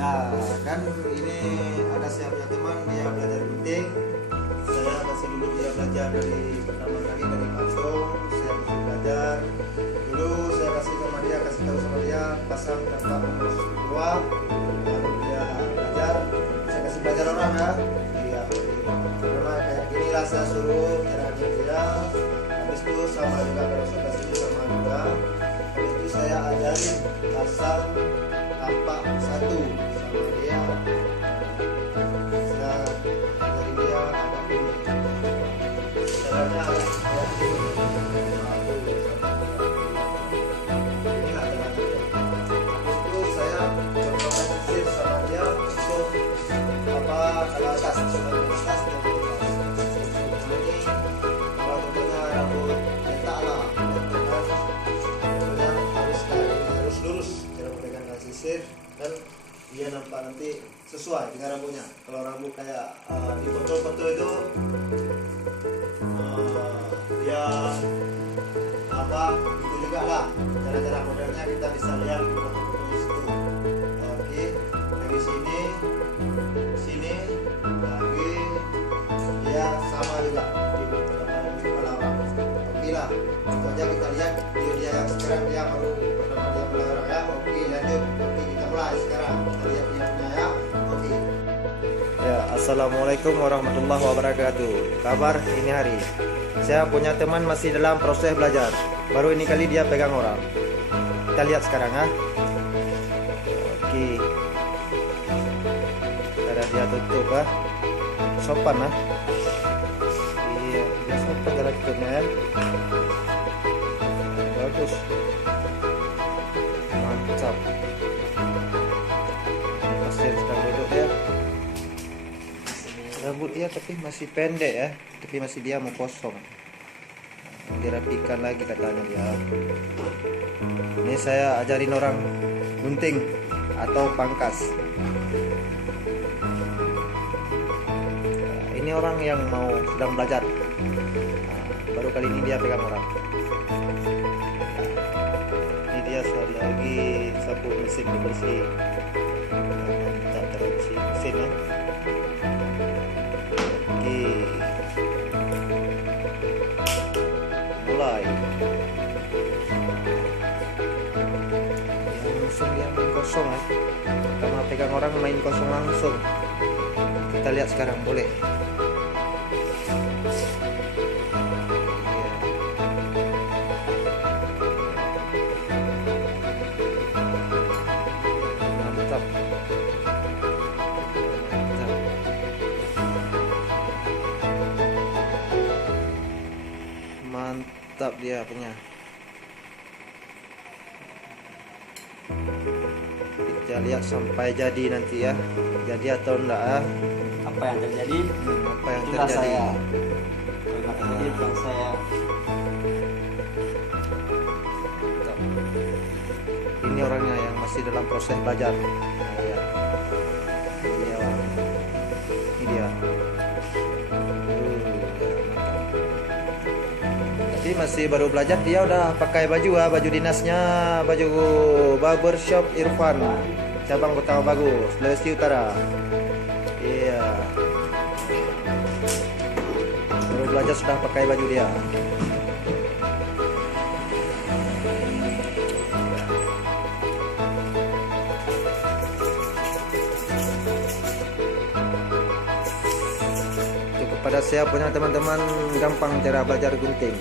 Ya kan ini ada saya punya teman dia belajar gunting. Saya kasih dulu dia belajar dari pertama kali dari patung. Saya kasih belajar dulu, saya kasih sama dia, kasih tahu sama dia pasang tapak rumus dua, lalu dia belajar. Saya kasih belajar orang ya. Iya. Karena kayak inilah saya suruh cara dia. Habis itu sama juga kalau saya kasih sama juga. Habis itu saya ajarin pasang tapak satu sama dia. Saya dari dia ada ini caranya kayak gini. Inilah caranya. Habis itu saya contohkan sisir sama dia untuk apa kalau atas sebagai atas dan ini kalau tentunya rambut letak lah tentunya harus lurus cara pegangan sisir dan dia nampak nanti sesuai dengan rambutnya. Kalau rambut kayak di foto-foto itu dia apa itu juga lah cara-cara modelnya kita bisa lihat di foto-foto itu. Oke, dari sini lagi dia sama juga di kepala orang. Oke lah, itu aja kita lihat dia yang sekarang dia baru pertama dia mulai orang ya. Oke lanjut, oke kita mulai sekarang kita lihat dia punya ya. Oke. Ya, assalamualaikum warahmatullahi wabarakatuh. Kabar ini hari saya punya teman masih dalam proses belajar. Baru ini kali dia pegang orang. Kita lihat sekarang ya. Oke. Cara dia tutup ya. Sopan lah. Iya, dia sopan cara tutupnya ya. Bagus. Mantap. Pasir sedang duduk ya. Rambut dia tapi masih pendek ya, tapi masih dia mau kosong. Dirapikan lagi katanya dia. Ini saya ajarin orang gunting atau pangkas. Ini orang yang mau sedang belajar. Baru kali ini dia pegang orang. Ini dia sekali lagi sapu mesin bersih. Tak terbersih mesin ya. Mulai yang langsung dia main kosong ya. Pertama pegang orang main kosong langsung. Kita lihat sekarang boleh. Mantap. Mantap dia punya. Kita lihat sampai jadi nanti ya. Jadi atau enggak ya? Apa yang terjadi? Apa yang Itulah terjadi? saya. Itulah saya. Mantap. Ini orangnya yang masih dalam proses belajar. Nah, ya. Ini orang. Ini dia. Jadi masih baru belajar, dia udah pakai baju ya, baju dinasnya, baju barbershop Irfan cabang Kota Bagus, Sulawesi Utara. Iya, baru belajar sudah pakai baju dia. Itu kepada saya punya teman-teman gampang cara belajar gunting.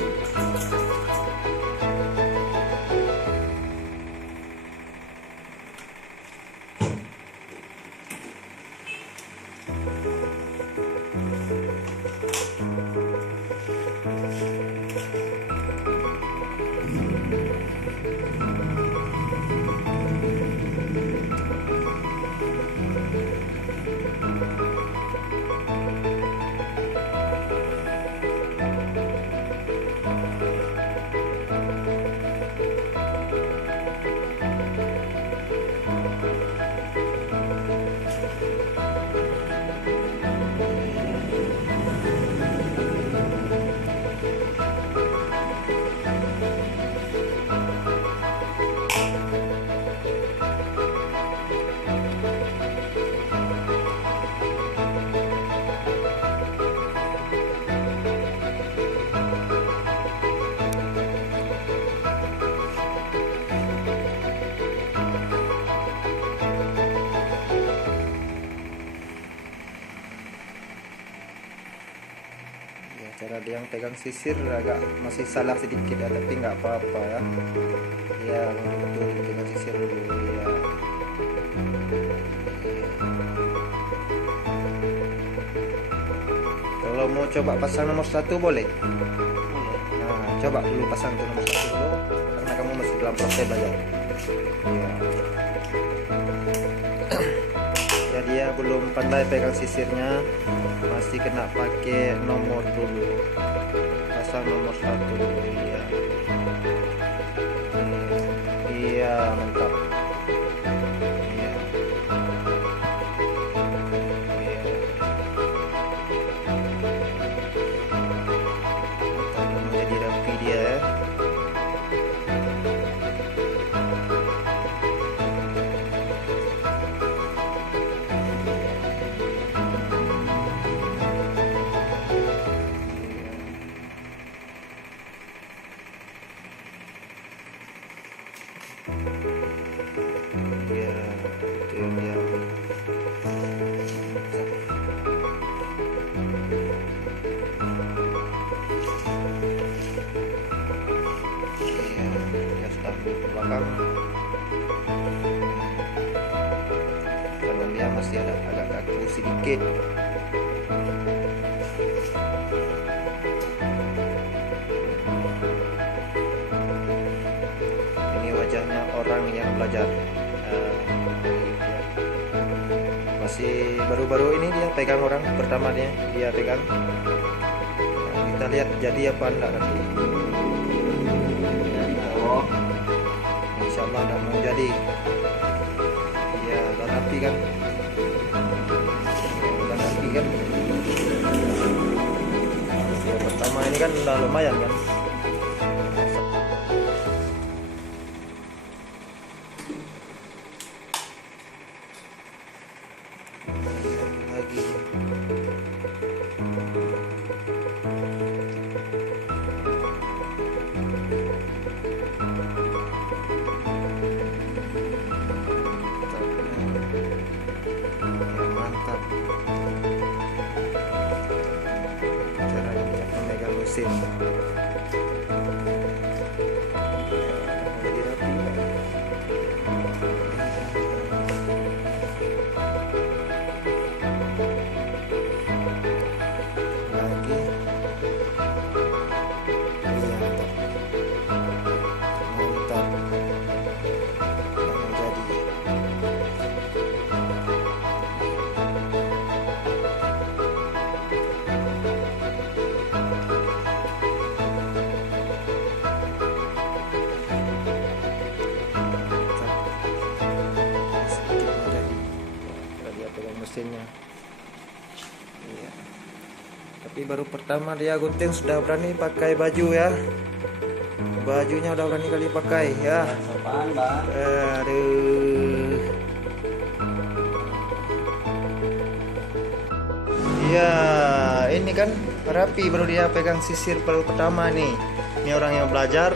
ada yang pegang sisir agak masih salah sedikit ya, tapi nggak apa-apa ya. Ya betul pegang sisir dulu ya. Kalau mau coba pasang nomor 1 boleh. Nah, coba dulu pasang tuh nomor 1 dulu, karena kamu masih dalam proses belajar. Ya. Ya dia belum pandai pegang sisirnya, masih kena pakai nomor dulu. Pasang nomor 1 dulu ya. Iya mantap. Iya. Mantap, menjadi rapi dia ya. Ya, itu yang dia ambil. Iya, dia sudah ambil ke belakang. Karena dia masih ada agak kaku sedikit. Ini wajahnya orang yang belajar. Masih baru-baru ini dia pegang orang pertama dia pegang. Nah, kita lihat jadi apa enggak nanti. Oh, insya Allah udah mau jadi. Iya, udah rapi kan? Udah rapi kan? Yang pertama ini kan udah lumayan kan? Lagi. Mantap. Caranya dia memegang mesin. Jadi rapi. Lagi. Iya, mantap. Mantap. Jadi. Dia pegang mesinnya. Iya. Tapi baru pertama dia gunting sudah berani pakai baju ya. Bajunya udah berani kali pakai ya. Sopan, Bang. Aduh. Ya, ini kan rapi baru dia pegang sisir baru pertama nih. Ini orang yang belajar,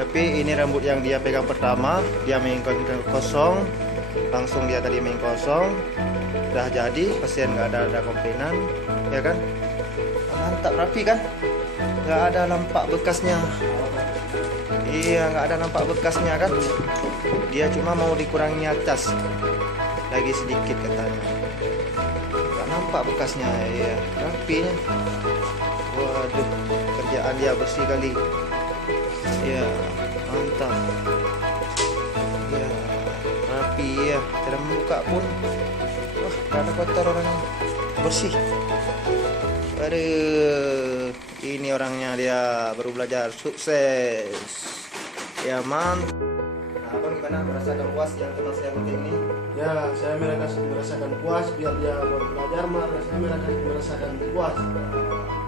tapi ini rambut yang dia pegang pertama, dia main kosong, langsung dia tadi main kosong, udah jadi, pasien nggak ada komplainan, ya kan? Mantap rapi kan? Nggak ada nampak bekasnya. Iya, nggak ada nampak bekasnya kan? Dia cuma mau dikurangi atas, lagi sedikit katanya. Nggak nampak bekasnya, ya rapinya. Waduh, kerjaan dia bersih kali. Ya, mantap. Ya, rapi ya. Dalam muka pun, wah, karena kotor orangnya, bersih. Aduh, ini orangnya dia baru belajar, sukses. Ya mantap. Nah, abang gimana merasakan puas yang teman saya gunting ini? Ya, saya merasakan puas biar dia baru belajar, saya merasakan puas.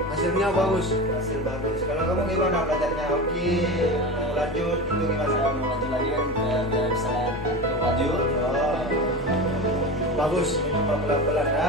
Hasilnya bagus. Hasil bagus. Kalau kamu gimana belajarnya? Oke, mau lanjut itu gimana? Saya mau lanjut lagi kan biar bisa lanjut. Oh, Bagus. coba pelan-pelan ya.